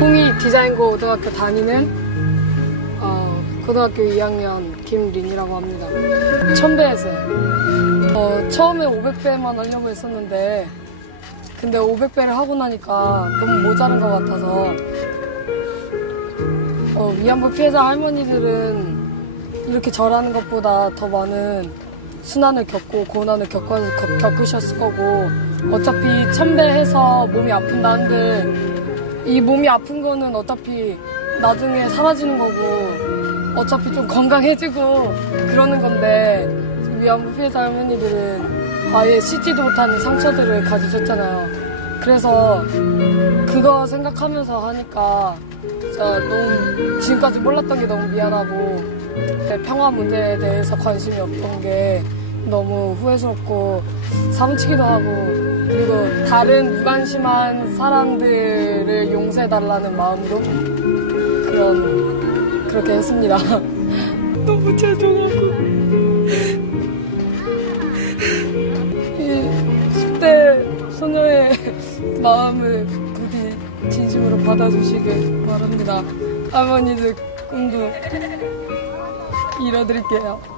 홍익 디자인고 고등학교 다니는 어, 고등학교 2학년 김린이라고 합니다. 천배에서 어, 처음에 500배만 하려고 했었는데 근데 500배를 하고 나니까 너무 모자란 것 같아서 어, 위안부 피해자 할머니들은 이렇게 절하는 것보다 더 많은 순환을 겪고 고난을 겪, 겪으셨을 거고 어차피 천배해서 몸이 아픈다는데 이 몸이 아픈 거는 어차피 나중에 사라지는 거고 어차피 좀 건강해지고 그러는 건데 위안부 피해자 할머니들은 아예 씻지도 못하는 상처들을 가지셨잖아요. 그래서 그거 생각하면서 하니까 진짜 너무 지금까지 몰랐던 게 너무 미안하고 평화 문제에 대해서 관심이 없던 게 너무 후회스럽고 사무치기도 하고 다른 무관심한 사람들을 용서해달라는 마음으로 그런 그렇게 했습니다. 너무 죄송하고 이 10대 소녀의 마음을 부디 진심으로 받아주시길 바랍니다. 할머니들 꿈도 이뤄드릴게요.